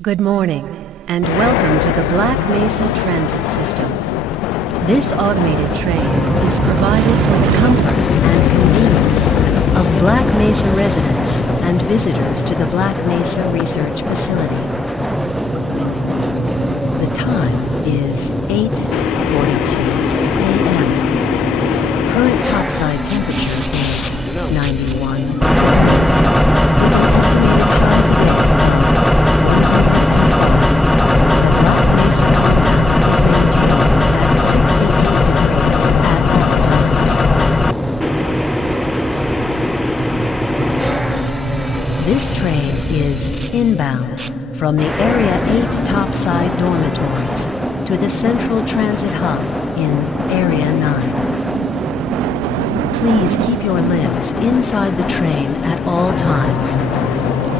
Good morning, and welcome to the Black Mesa Transit System. This automated train is provided for the comfort and convenience of Black Mesa residents and visitors to the Black Mesa Research Facility. The time is 8:42 a.m. Current topside temperature is 91 degrees, with an estimated high today Mesa compound is maintained at 68 degrees at all times. This train is inbound from the Area 8 topside dormitories to the Central Transit Hub in Area 9. Please keep your limbs inside the train at all times.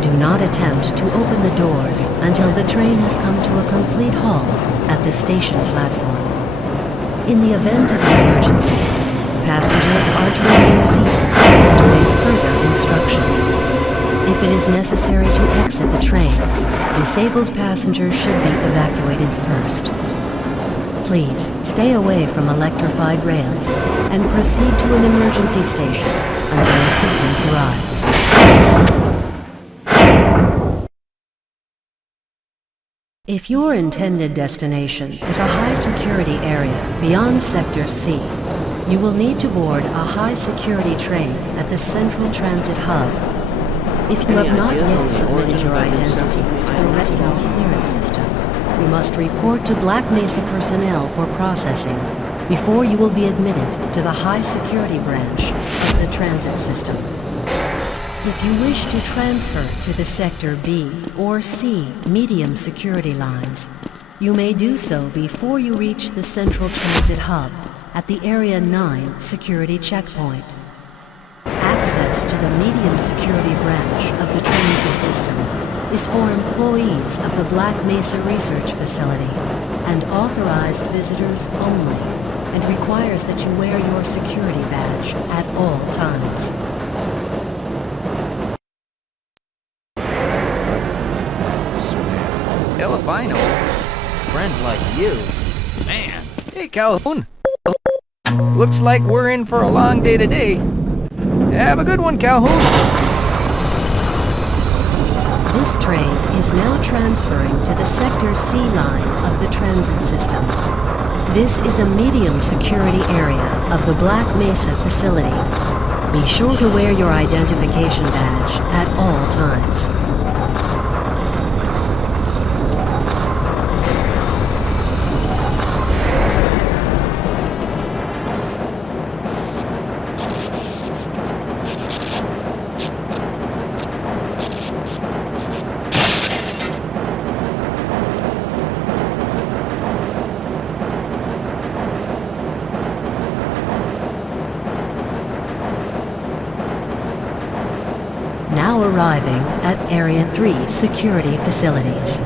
Do not attempt to open the doors until the train has come to a complete halt at the station platform. In the event of an emergency, passengers are to remain seated and await further instruction. If it is necessary to exit the train, disabled passengers should be evacuated first. Please stay away from electrified rails and proceed to an emergency station until assistance arrives. If your intended destination is a high-security area beyond Sector C, you will need to board a high-security train at the Central Transit Hub. If you have not yet submitted your identity to the retinal clearance system, you must report to Black Mesa personnel for processing before you will be admitted to the high-security branch of the transit system. If you wish to transfer to the Sector B or C medium security lines, you may do so before you reach the Central Transit Hub at the Area 9 security checkpoint. Access to the medium security branch of the transit system is for employees of the Black Mesa Research Facility and authorized visitors only, and requires that you wear your security badge at all times. Hell if I know. Friends like you. Man. Hey, Calhoun. Looks like we're in for a long day today. Have a good one, Calhoun. This train is now transferring to the Sector C line of the transit system. This is a medium security area of the Black Mesa facility. Be sure to wear your identification badge at all times. Now arriving at Area 3 security facilities.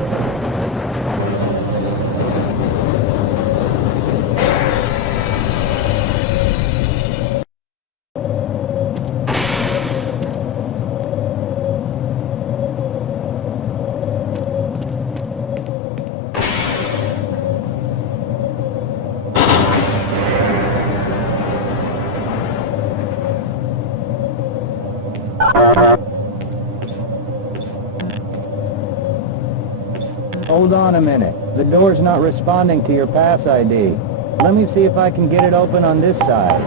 Hold on a minute. The door's not responding to your pass ID. Let me see if I can get it open on this side.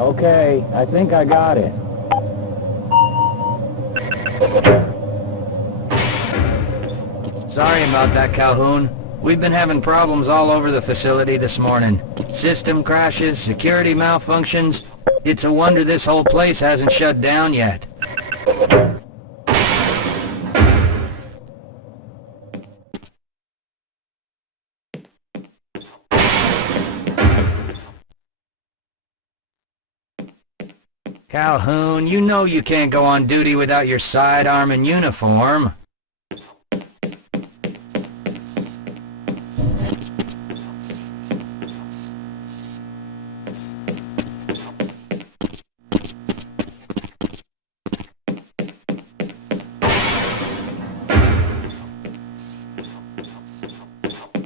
Okay, I think I got it. Sorry about that, Calhoun. We've been having problems all over the facility this morning. System crashes, security malfunctions. It's a wonder this whole place hasn't shut down yet. Calhoun, you know you can't go on duty without your sidearm and uniform.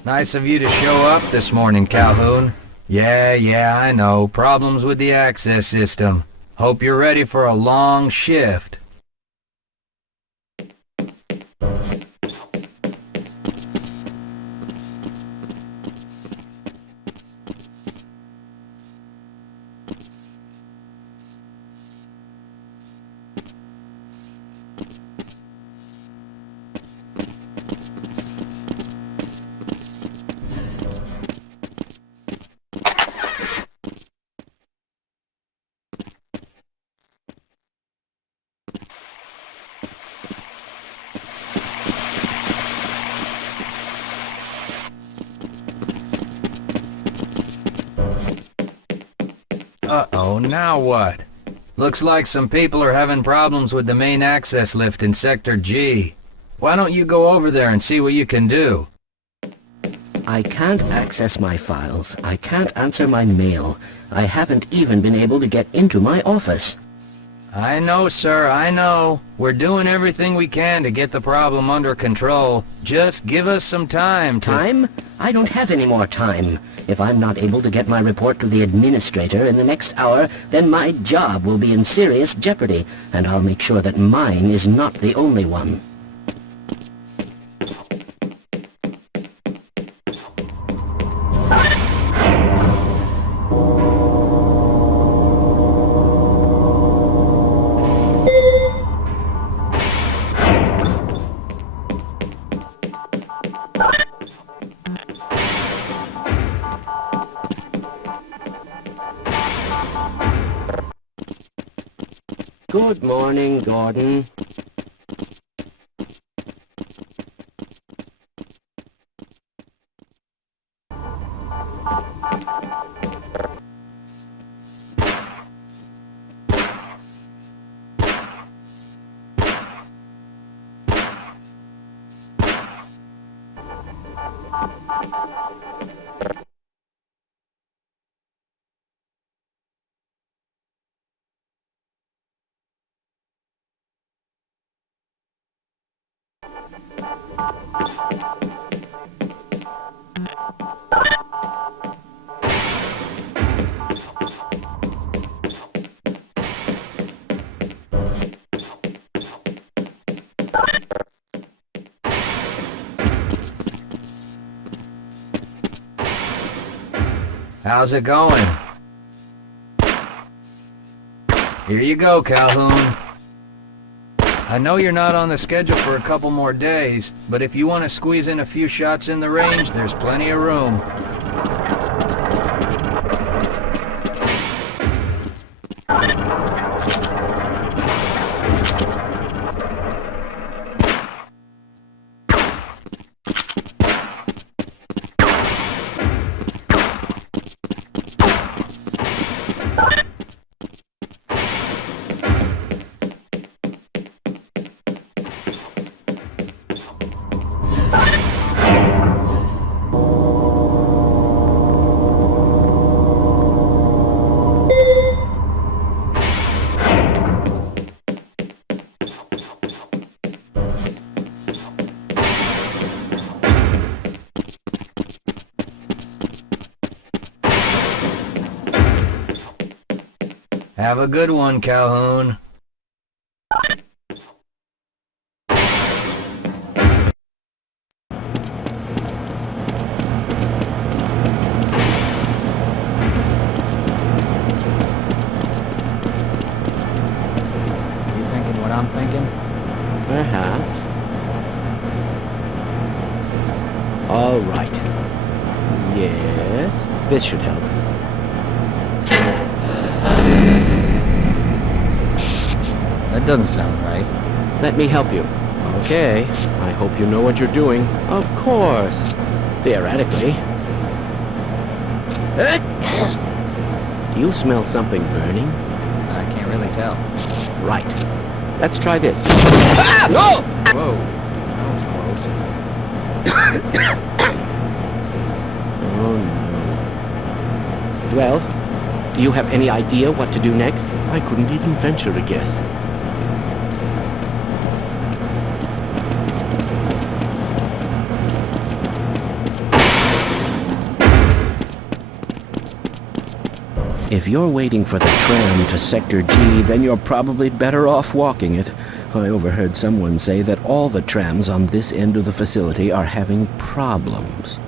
Nice of you to show up this morning, Calhoun. Yeah, I know. Problems with the access system. Hope you're ready for a long shift. Uh-oh, now what? Looks like some people are having problems with the main access lift in Sector G. Why don't you go over there and see what you can do? I can't access my files. I can't answer my mail. I haven't even been able to get into my office. I know, sir, I know. We're doing everything we can to get the problem under control. Just give us some time to... Time? I don't have any more time. If I'm not able to get my report to the administrator in the next hour, then my job will be in serious jeopardy, and I'll make sure that mine is not the only one. Good morning, Gordon. How's it going? Here you go, Calhoun. I know you're not on the schedule for a couple more days, but if you want to squeeze in a few shots in the range, there's plenty of room. Have a good one, Calhoun. You thinking what I'm thinking? Perhaps. All right. Yes, this should help. That doesn't sound right. Let me help you. Okay. I hope you know what you're doing. Of course. Theoretically. Do you smell something burning? I can't really tell. Right. Let's try this. Ah! No! Whoa. That was close. Oh, no. Well, do you have any idea what to do next? I couldn't even venture a guess. If you're waiting for the tram to Sector G, then you're probably better off walking it. I overheard someone say that all the trams on this end of the facility are having problems.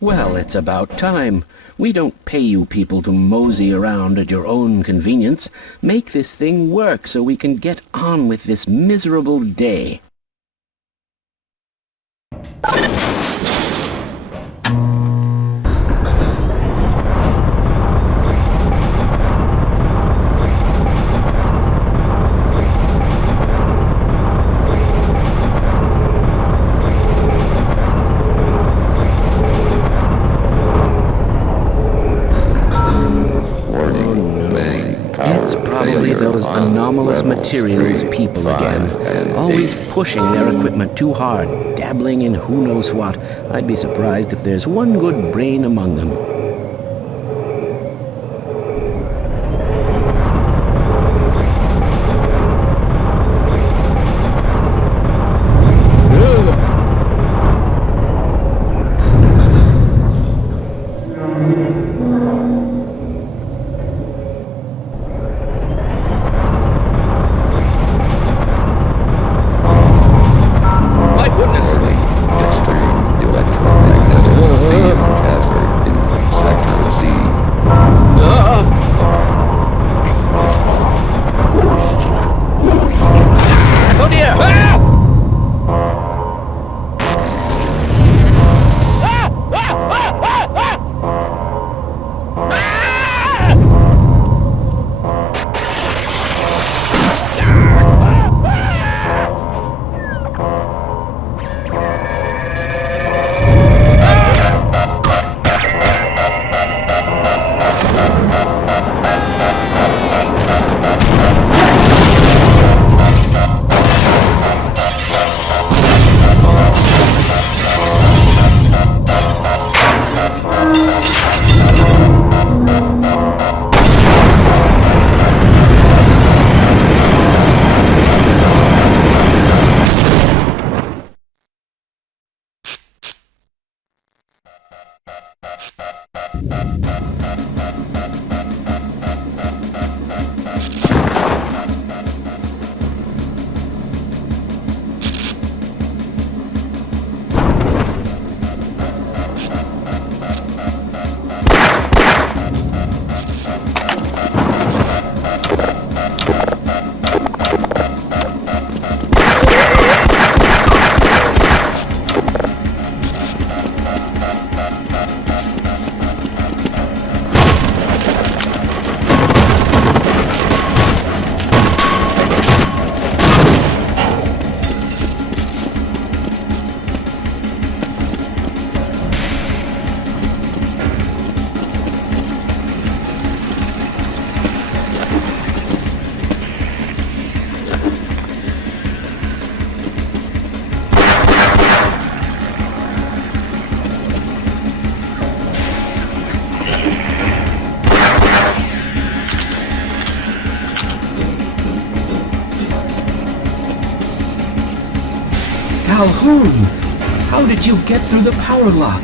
Well, it's about time. We don't pay you people to mosey around at your own convenience. Make this thing work so we can get on with this miserable day. It's probably those anomalous materials people again, always pushing their equipment too hard, dabbling in who knows what. I'd be surprised if there's one good brain among them. Calhoun! How did you get through the power lock?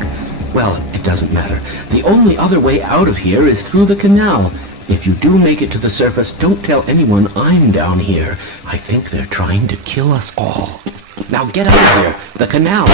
Well, it doesn't matter. The only other way out of here is through the canal. If you do make it to the surface, don't tell anyone I'm down here. I think they're trying to kill us all. Now get out of here. The canal.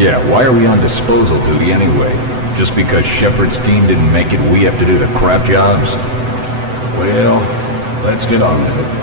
Yeah, why are we on disposal duty anyway? Just because Shepard's team didn't make it, we have to do the crap jobs? Well, let's get on with it.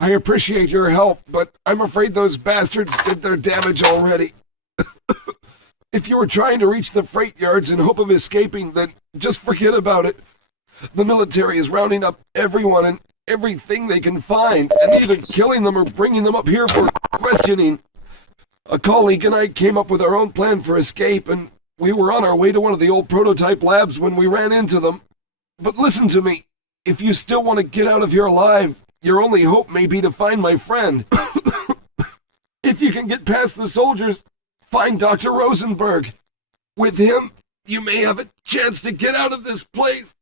I appreciate your help, but I'm afraid those bastards did their damage already. If you were trying to reach the freight yards in hope of escaping, then just forget about it. The military is rounding up everyone and everything they can find, and either killing them or bringing them up here for questioning. A colleague and I came up with our own plan for escape, and we were on our way to one of the old prototype labs when we ran into them. But listen to me. If you still want to get out of here alive, your only hope may be to find my friend. If you can get past the soldiers, find Dr. Rosenberg. With him, you may have a chance to get out of this place.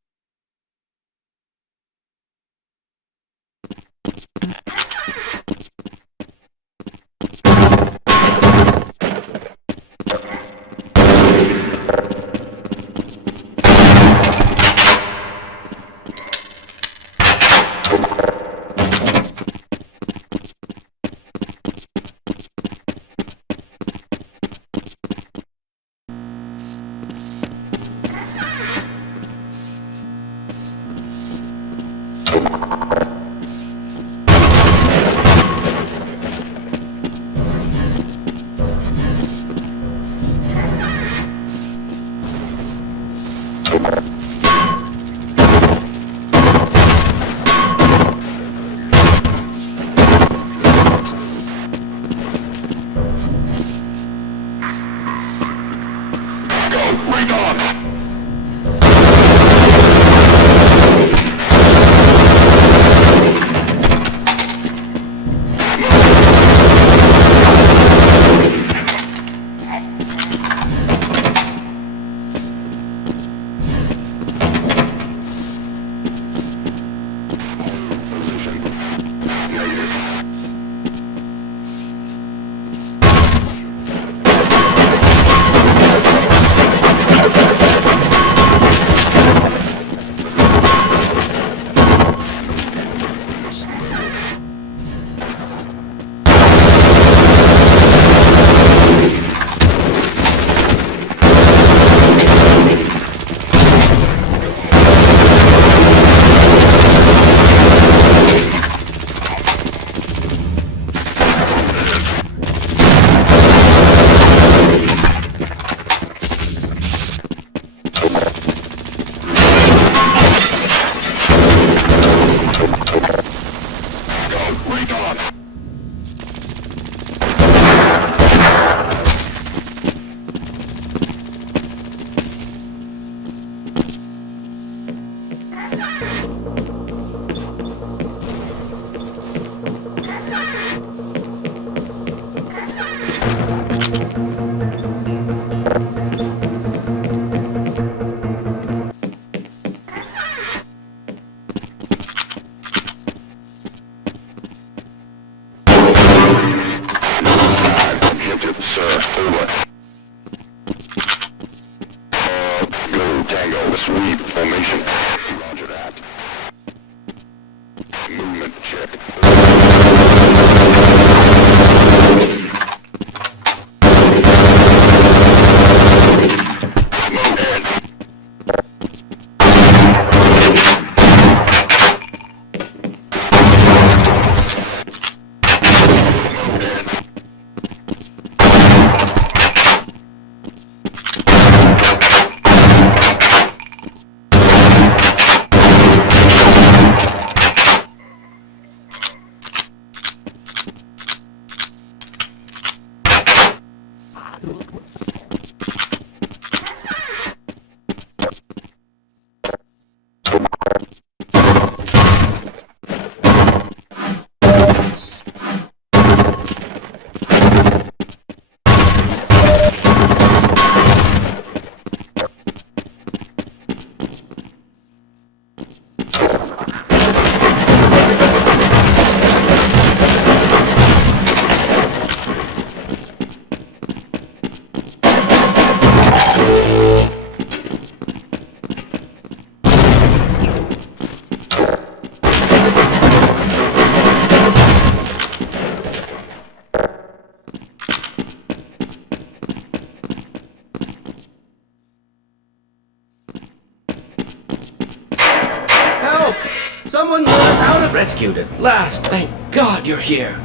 At last! Thank God you're here!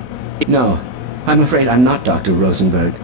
No, I'm afraid I'm not Dr. Rosenberg.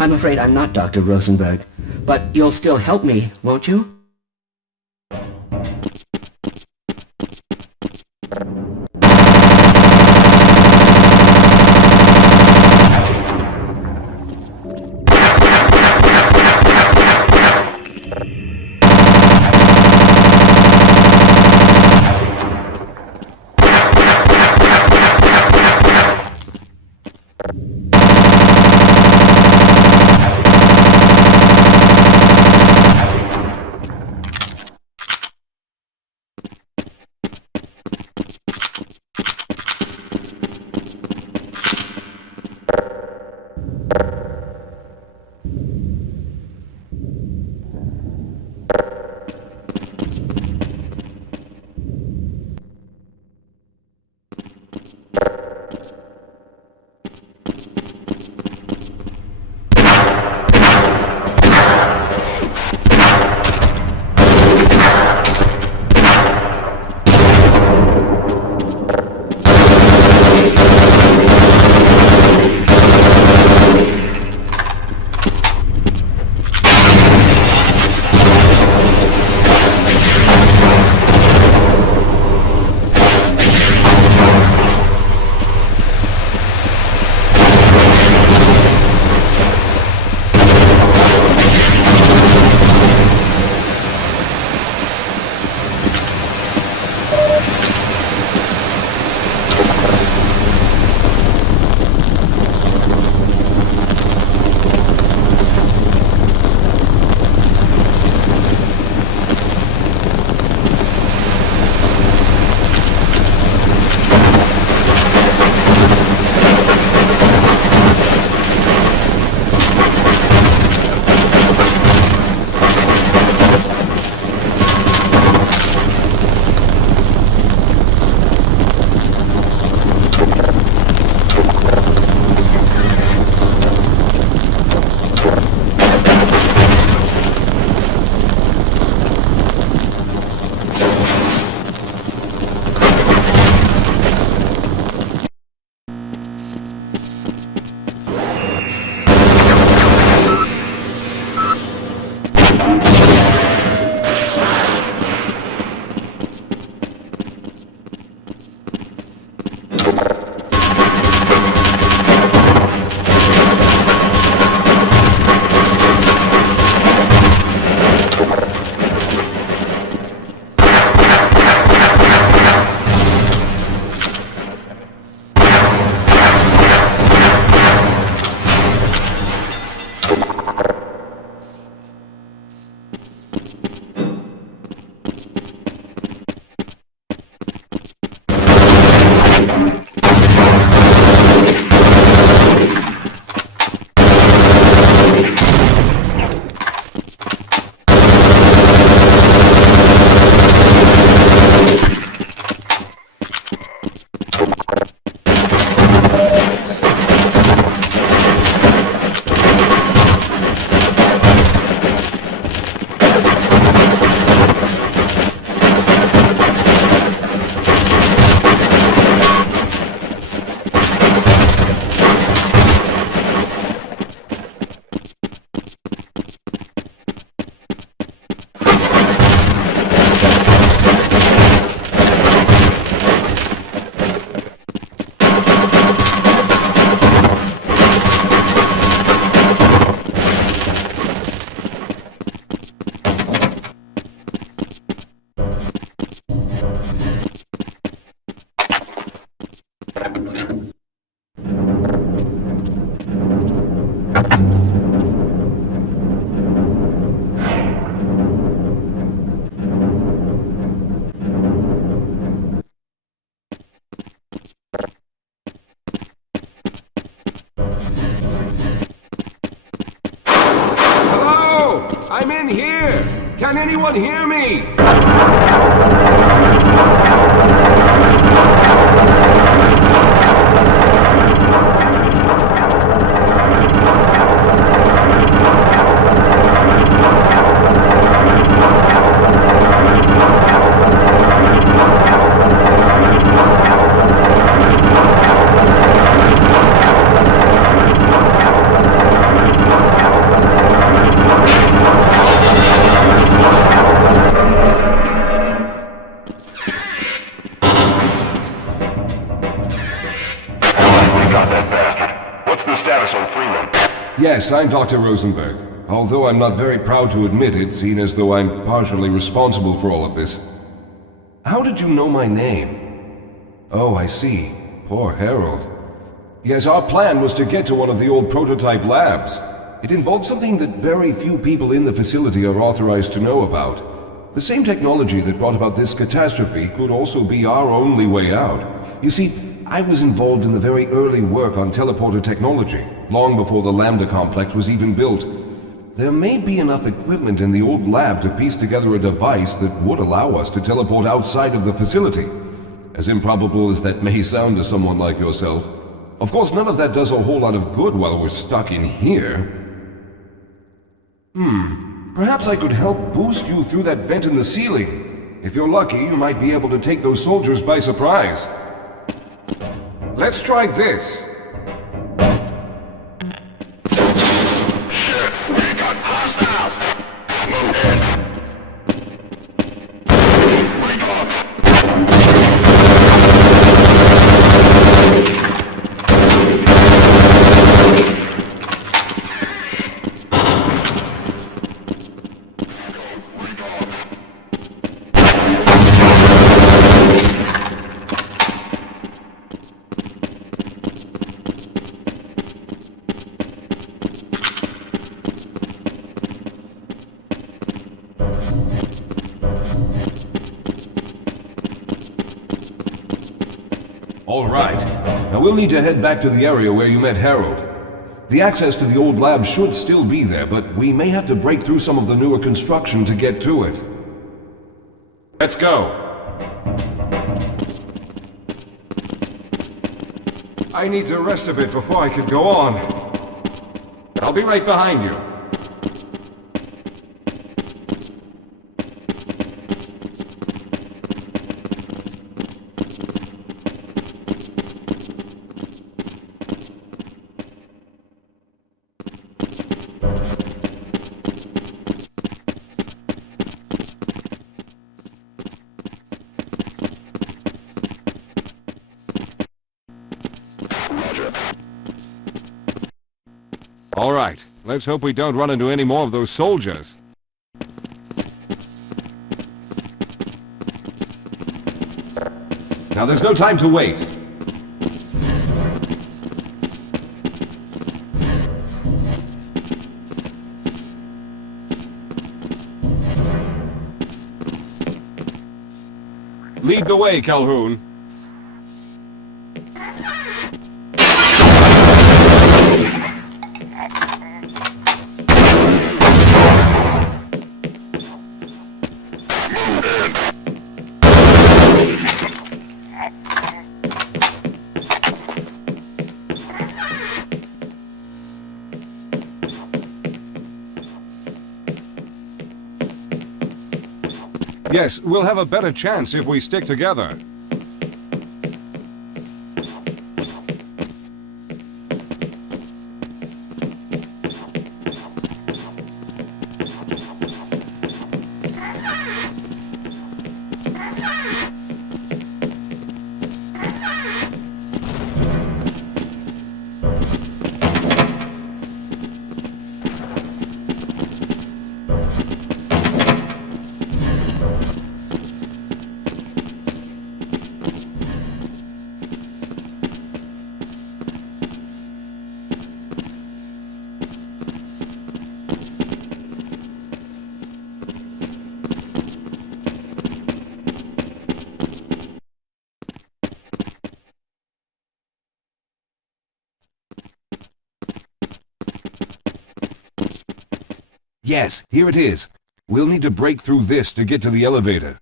I'm afraid I'm not Dr. Rosenberg. But you'll still help me, won't you? I'm in here! Can anyone hear me? Yes, I'm Dr. Rosenberg. Although I'm not very proud to admit it, seeing as though I'm partially responsible for all of this. How did you know my name? Oh, I see. Poor Harold. Yes, our plan was to get to one of the old prototype labs. It involved something that very few people in the facility are authorized to know about. The same technology that brought about this catastrophe could also be our only way out. You see, I was involved in the very early work on teleporter technology, long before the Lambda complex was even built. There may be enough equipment in the old lab to piece together a device that would allow us to teleport outside of the facility. As improbable as that may sound to someone like yourself. Of course, none of that does a whole lot of good while we're stuck in here. Perhaps I could help boost you through that vent in the ceiling. If you're lucky, you might be able to take those soldiers by surprise. Let's try this. All right. Now we'll need to head back to the area where you met Harold. The access to the old lab should still be there, but we may have to break through some of the newer construction to get to it. Let's go. I need to rest a bit before I can go on. I'll be right behind you. All right, let's hope we don't run into any more of those soldiers. Now there's no time to waste. Lead the way, Calhoun. Yes, we'll have a better chance if we stick together. Yes, here it is. We'll need to break through this to get to the elevator.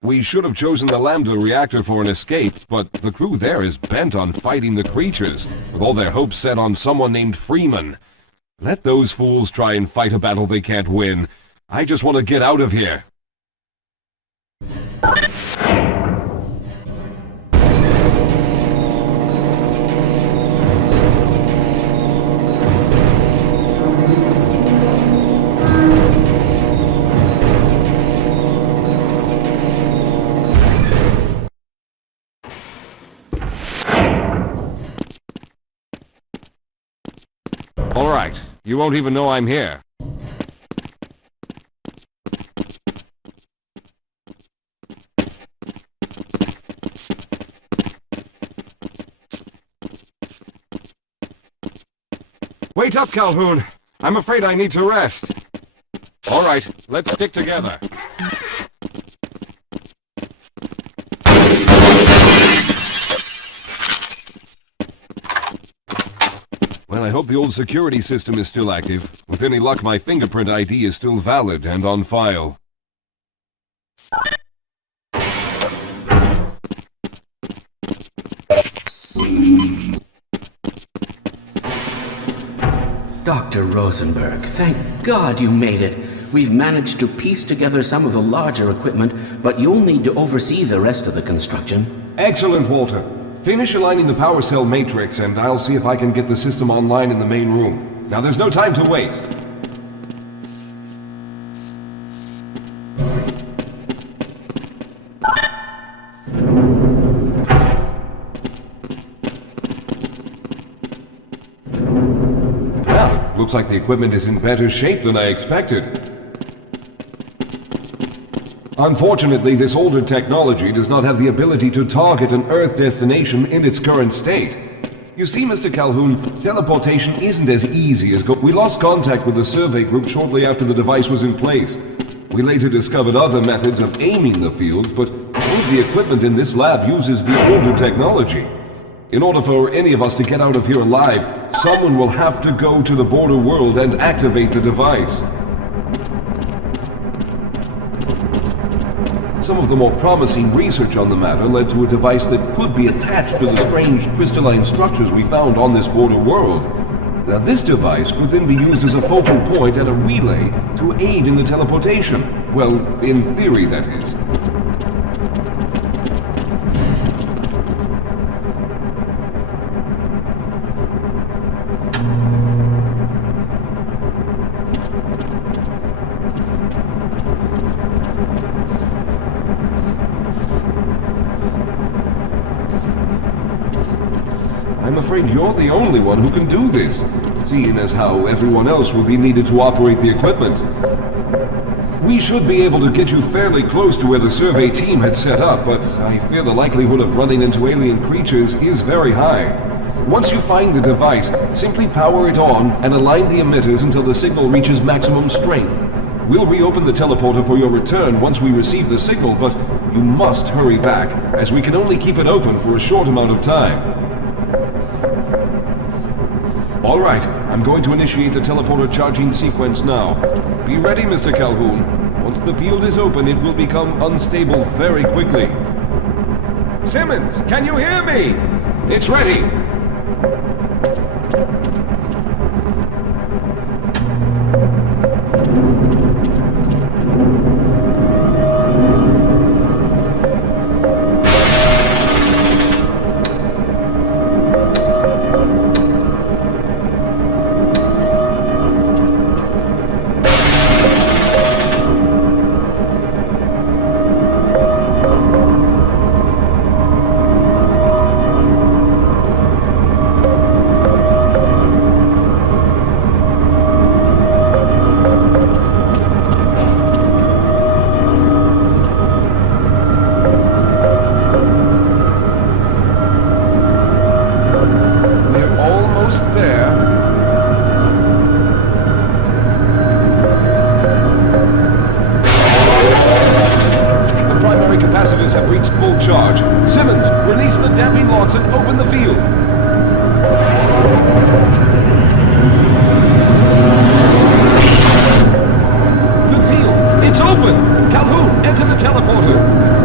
We should have chosen the Lambda reactor for an escape, but the crew there is bent on fighting the creatures, with all their hopes set on someone named Freeman. Let those fools try and fight a battle they can't win. I just want to get out of here. All right, you won't even know I'm here. Wait up, Calhoun. I'm afraid I need to rest. All right, let's stick together. Well, I hope the old security system is still active. With any luck, my fingerprint ID is still valid and on file. Dr. Rosenberg, thank God you made it. We've managed to piece together some of the larger equipment, but you'll need to oversee the rest of the construction. Excellent, Walter. Finish aligning the power cell matrix, and I'll see if I can get the system online in the main room. Now, there's no time to waste. Well, looks like the equipment is in better shape than I expected. Unfortunately, this older technology does not have the ability to target an Earth destination in its current state. You see, Mr. Calhoun, teleportation isn't as easy as we lost contact with the survey group shortly after the device was in place. We later discovered other methods of aiming the fields, but all of the equipment in this lab uses the older technology. In order for any of us to get out of here alive, someone will have to go to the border world and activate the device. Some of the more promising research on the matter led to a device that could be attached to the strange crystalline structures we found on this border world. Now, this device could then be used as a focal point and a relay to aid in the teleportation. Well, in theory, that is. I'm afraid you're the only one who can do this, seeing as how everyone else will be needed to operate the equipment. We should be able to get you fairly close to where the survey team had set up, but I fear the likelihood of running into alien creatures is very high. Once you find the device, simply power it on and align the emitters until the signal reaches maximum strength. We'll reopen the teleporter for your return once we receive the signal, but you must hurry back, as we can only keep it open for a short amount of time. All right, I'm going to initiate the teleporter charging sequence now. Be ready, Mr. Calhoun. Once the field is open, it will become unstable very quickly. Simmons, can you hear me? It's ready. Johnson, open the field. The field, it's open! Calhoun, enter the teleporter.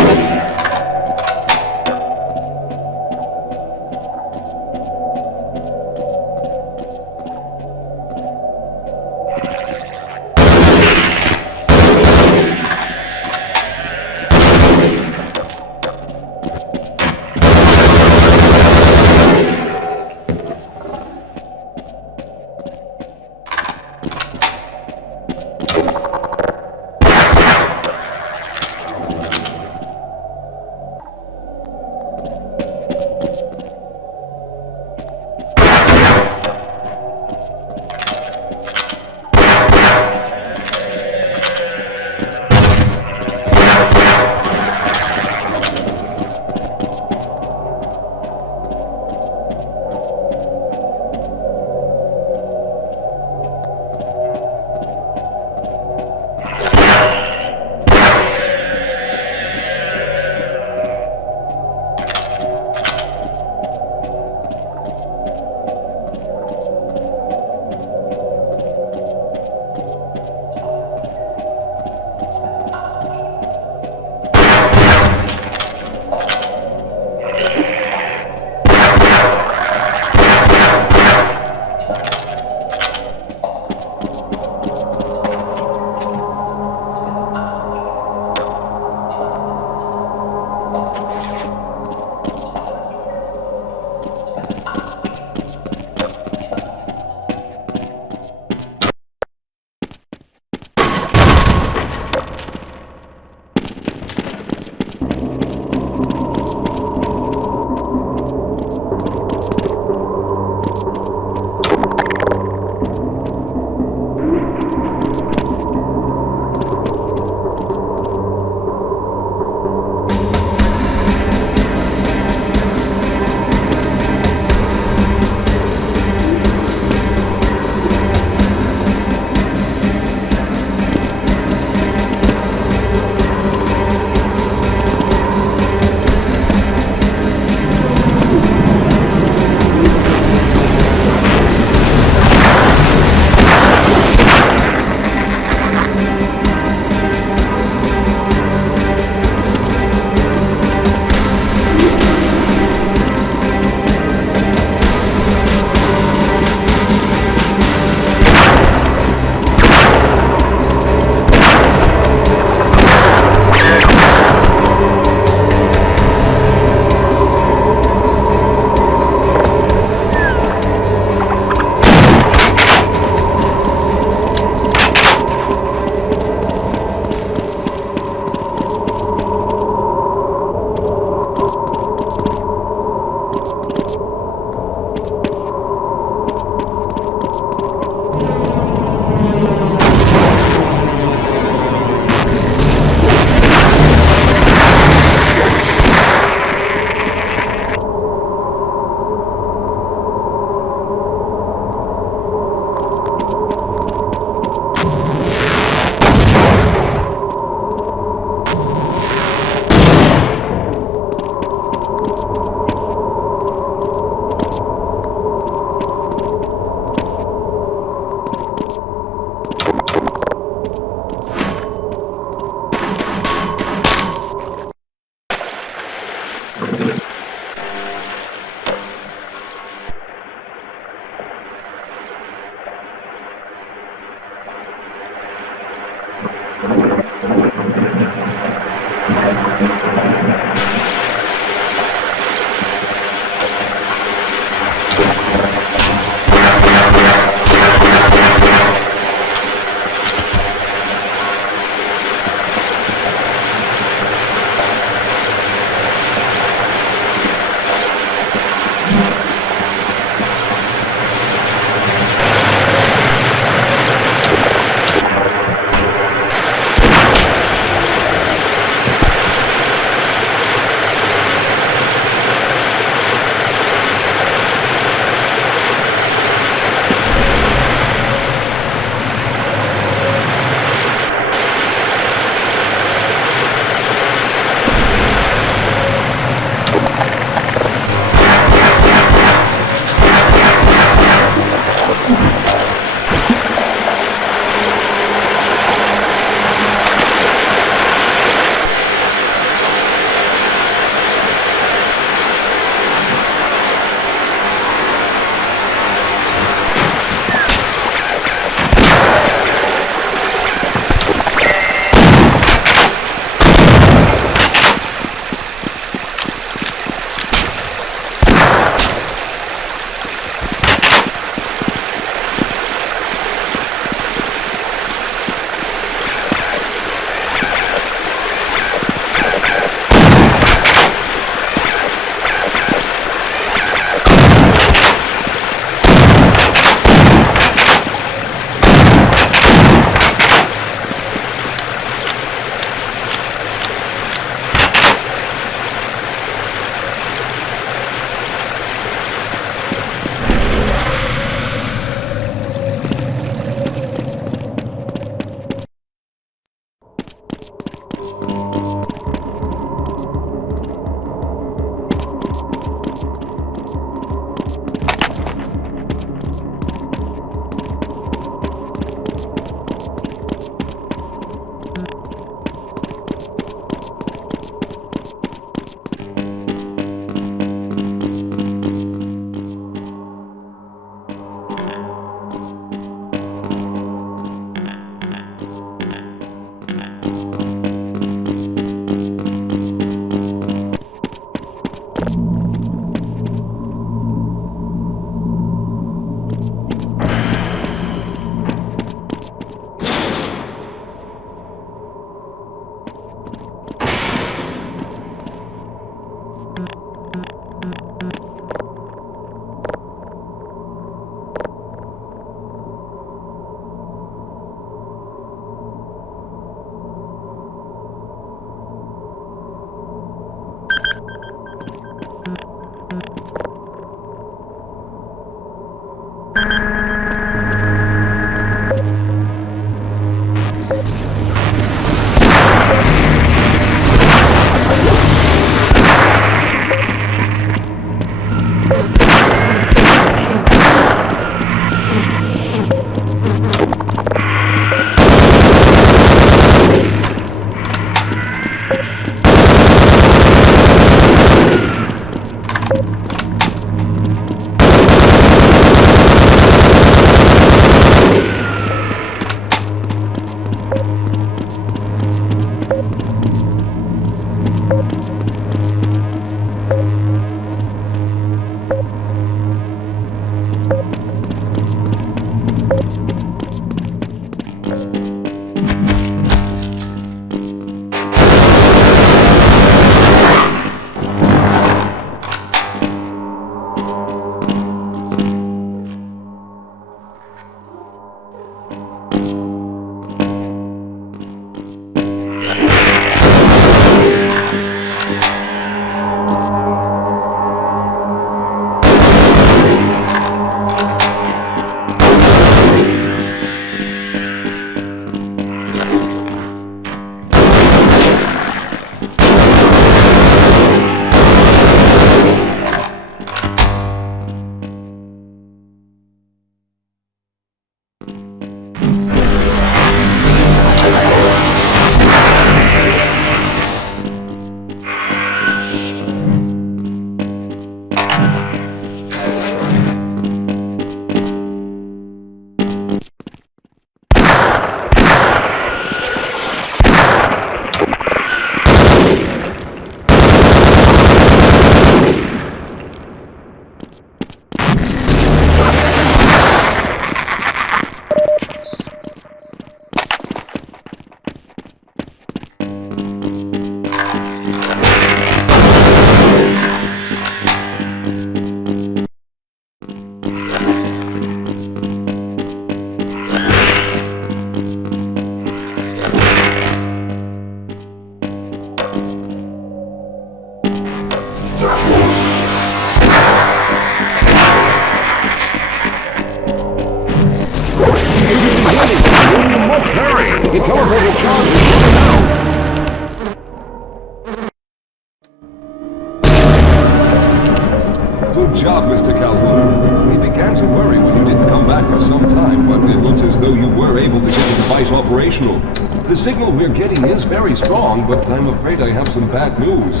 job, Mr. Calhoun. We began to worry when you didn't come back for some time, but it looks as though you were able to get the device operational. The signal we're getting is very strong, but I'm afraid I have some bad news.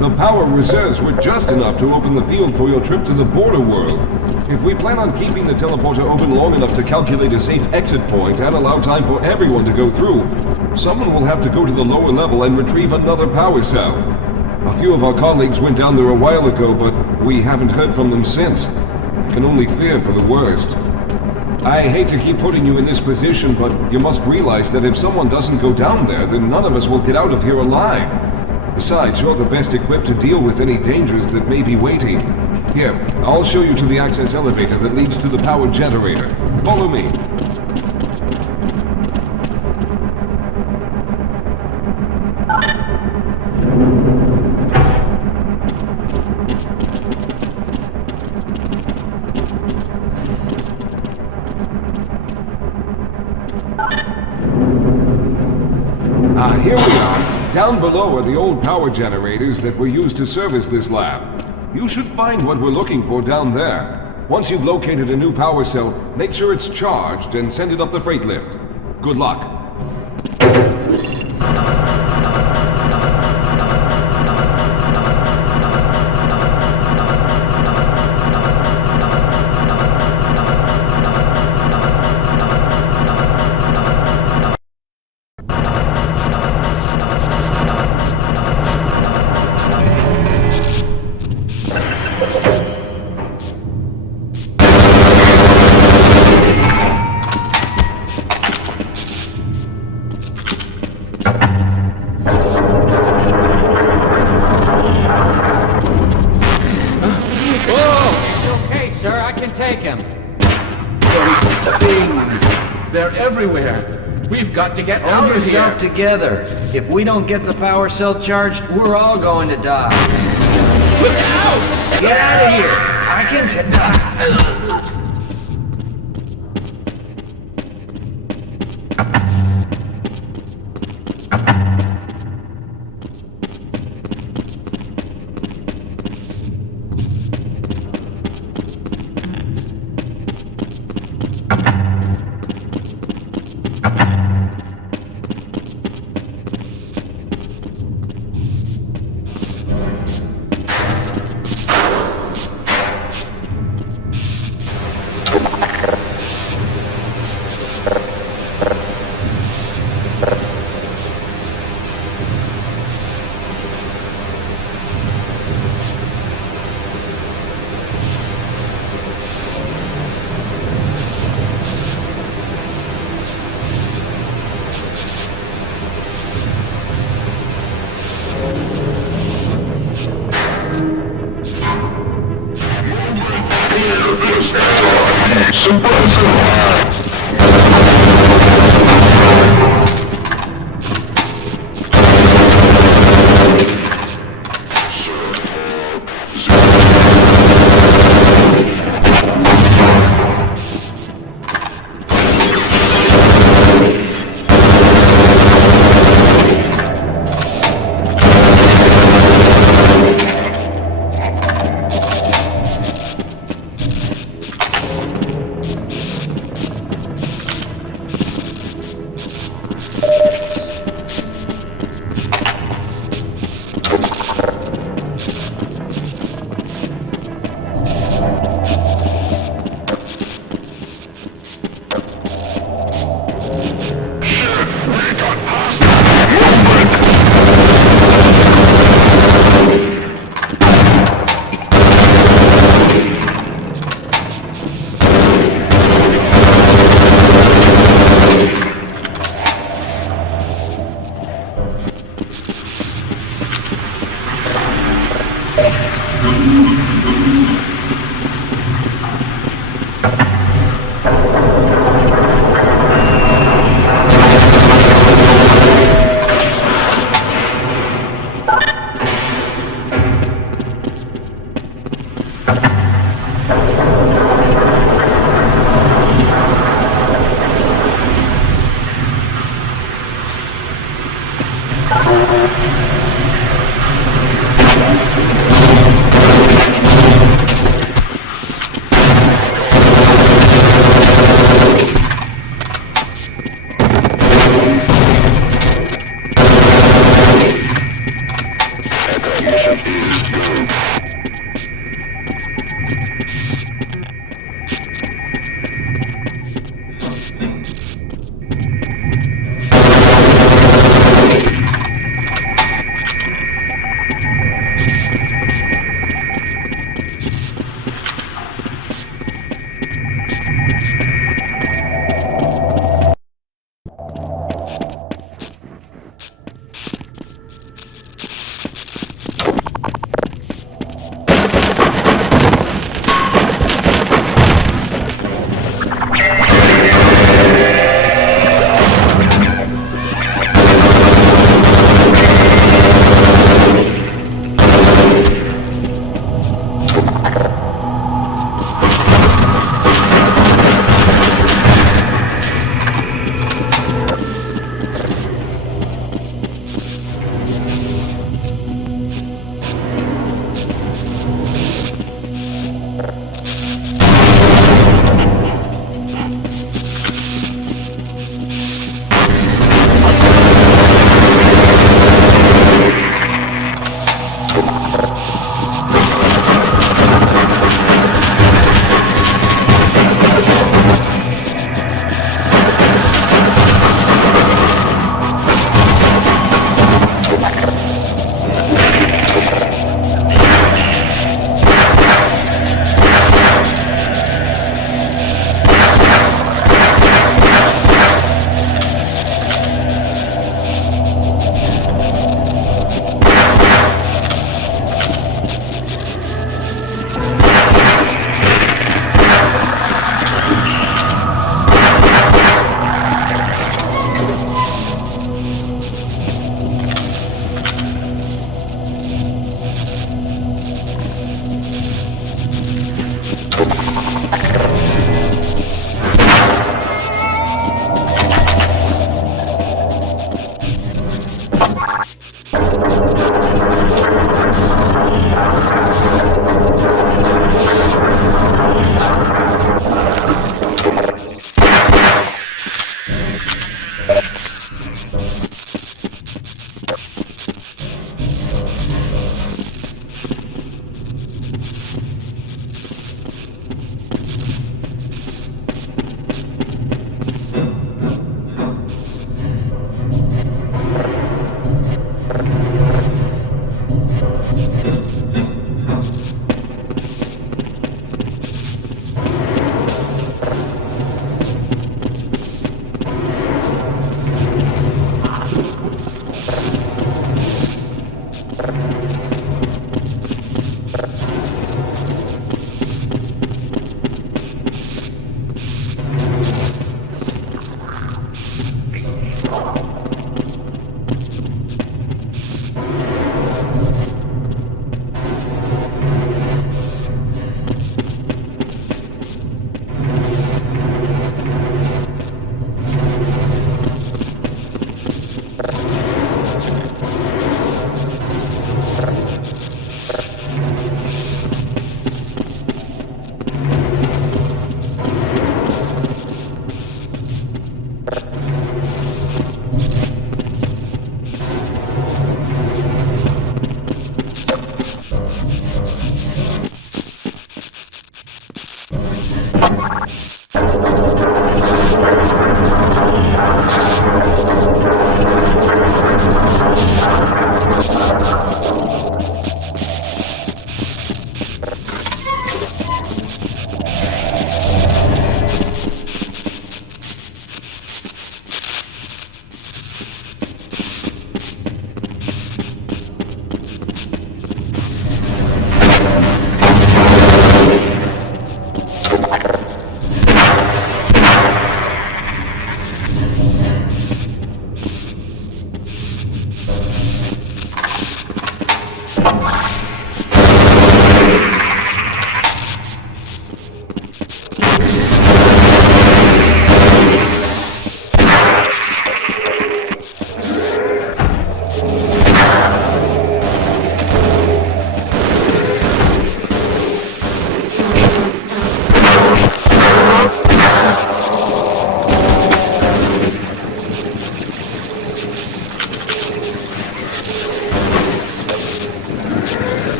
The power reserves were just enough to open the field for your trip to the border world. If we plan on keeping the teleporter open long enough to calculate a safe exit point and allow time for everyone to go through, someone will have to go to the lower level and retrieve another power cell. A few of our colleagues went down there a while ago, but we haven't heard from them since. I can only fear for the worst. I hate to keep putting you in this position, but you must realize that if someone doesn't go down there, then none of us will get out of here alive. Besides, you're the best equipped to deal with any dangers that may be waiting. Here, I'll show you to the access elevator that leads to the power generator. Follow me. Here we are. Down below are the old power generators that were used to service this lab. You should find what we're looking for down there. Once you've located a new power cell, make sure it's charged and send it up the freight lift. Good luck. They're everywhere. We've got to get out of here. Hold yourself together. If we don't get the power cell charged, we're all going to die. Look out! Get out of here! I can...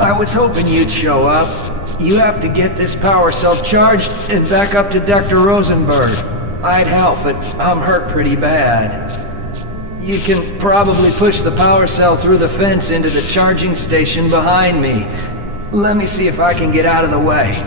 I was hoping you'd show up. You have to get this power cell charged and back up to Dr. Rosenberg. I'd help, but I'm hurt pretty bad. You can probably push the power cell through the fence into the charging station behind me. Let me see if I can get out of the way.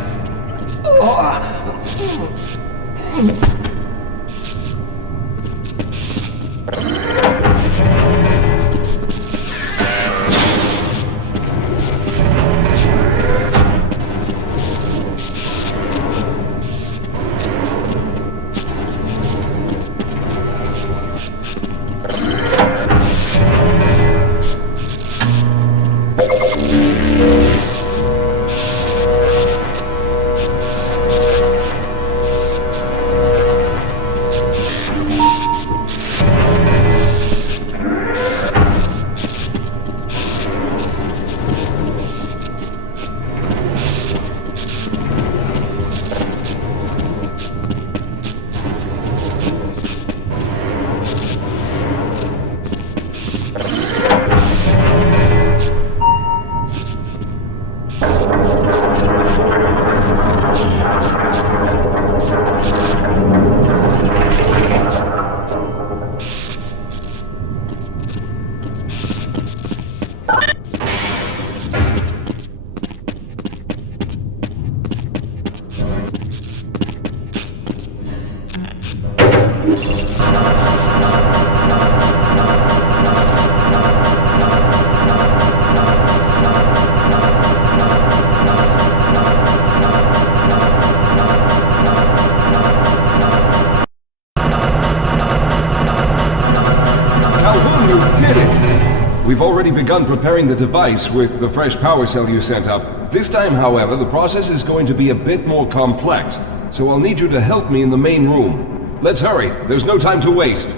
We've already begun preparing the device with the fresh power cell you sent up. This time, however, the process is going to be a bit more complex, so I'll need you to help me in the main room. Let's hurry, there's no time to waste.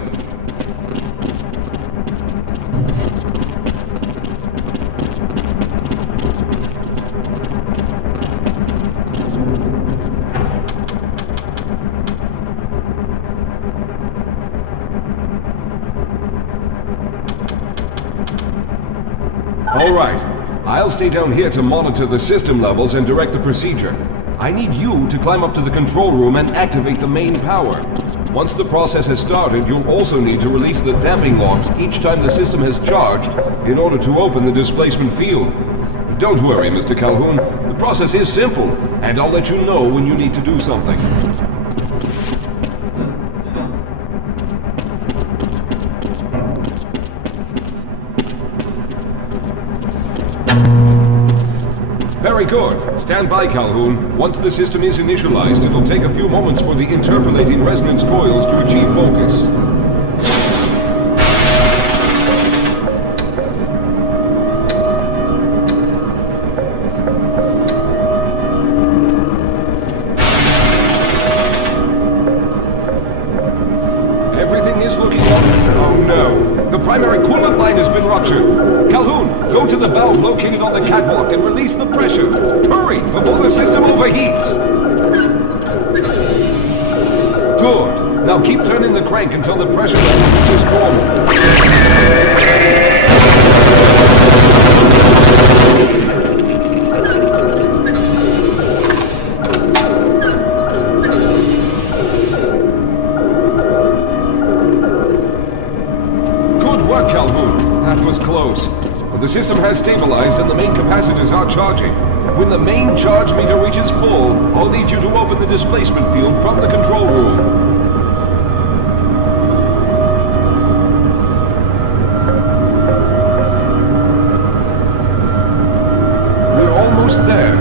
All right. I'll stay down here to monitor the system levels and direct the procedure. I need you to climb up to the control room and activate the main power. Once the process has started, you'll also need to release the damping logs each time the system has charged in order to open the displacement field. Don't worry, Mr. Calhoun. The process is simple, and I'll let you know when you need to do something. Very good. Stand by, Calhoun. Once the system is initialized, it'll take a few moments for the interpolating resonance coils to achieve focus. Everything is looking up. Oh no. The primary coolant line has been ruptured. Calhoun, go to the valve located on the catwalk and release the pressure. Hurry, before the system overheats. Good. Now keep turning the crank until the pressure level reaches normal. The system has stabilized and the main capacitors are charging. When the main charge meter reaches full, I'll need you to open the displacement field from the control room. We're almost there.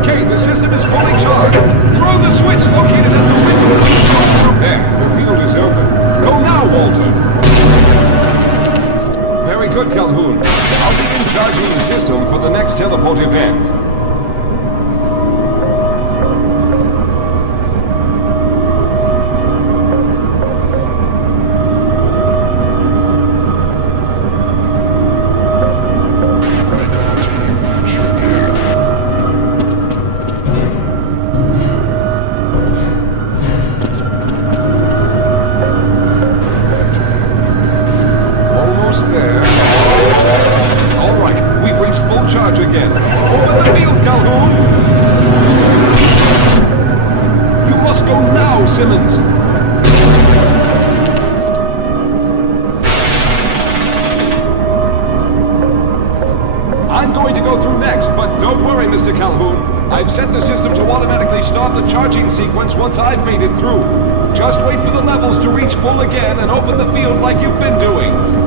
Okay, the system is fully charged. Throw the switch located at the window. There, the field is open. Go now, Walter. Very good, Calhoun. I'll begin charging the system for the next teleport event. Again. Over the field, Calhoun! You must go now, Simmons! I'm going to go through next, but don't worry, Mr. Calhoun. I've set the system to automatically start the charging sequence once I've made it through. Just wait for the levels to reach full again and open the field like you've been doing.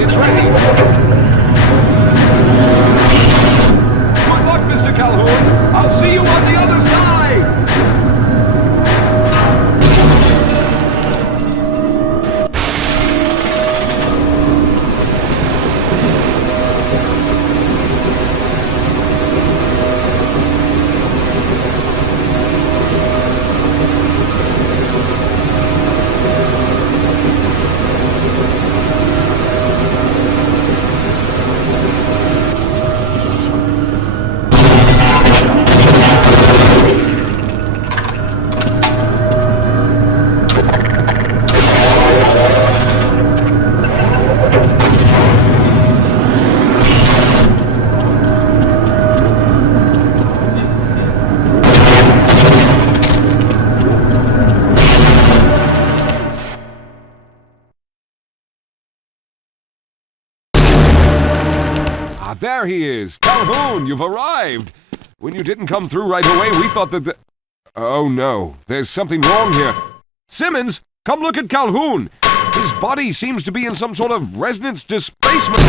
It's ready! Good luck, Mr. Calhoun! I'll see you on the other side! There he is! Calhoun, you've arrived! When you didn't come through right away, we thought that Oh no, there's something wrong here. Simmons, come look at Calhoun! His body seems to be in some sort of resonance displacement.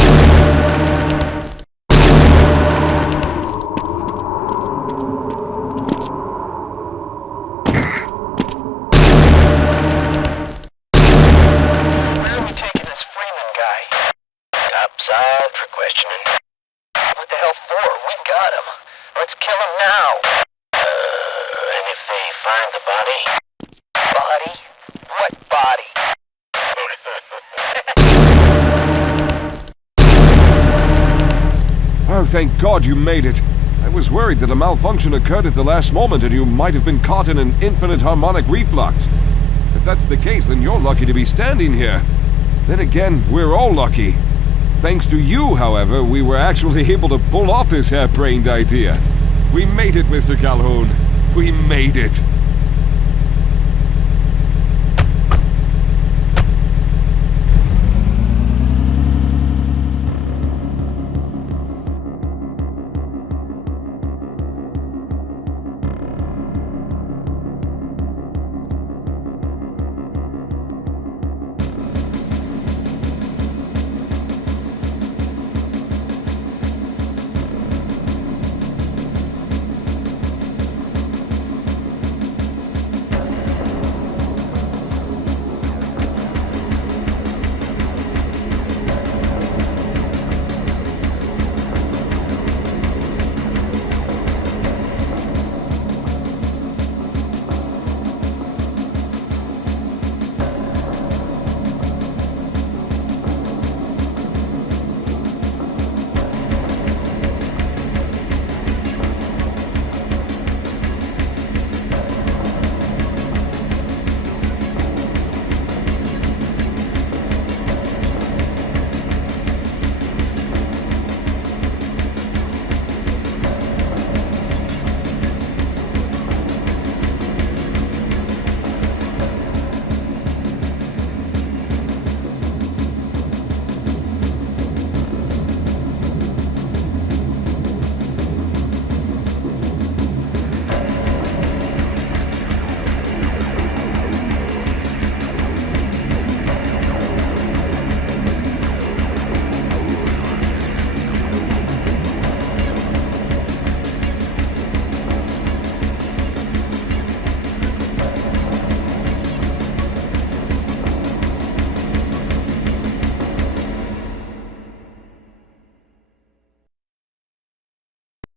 Let's kill him now. And if they find the the body? Body? What body? Oh, thank God you made it. I was worried that a malfunction occurred at the last moment and you might have been caught in an infinite harmonic reflux. If that's the case, then you're lucky to be standing here. Then again, we're all lucky. Thanks to you, however, we were actually able to pull off this harebrained idea. We made it, Mr. Calhoun. We made it.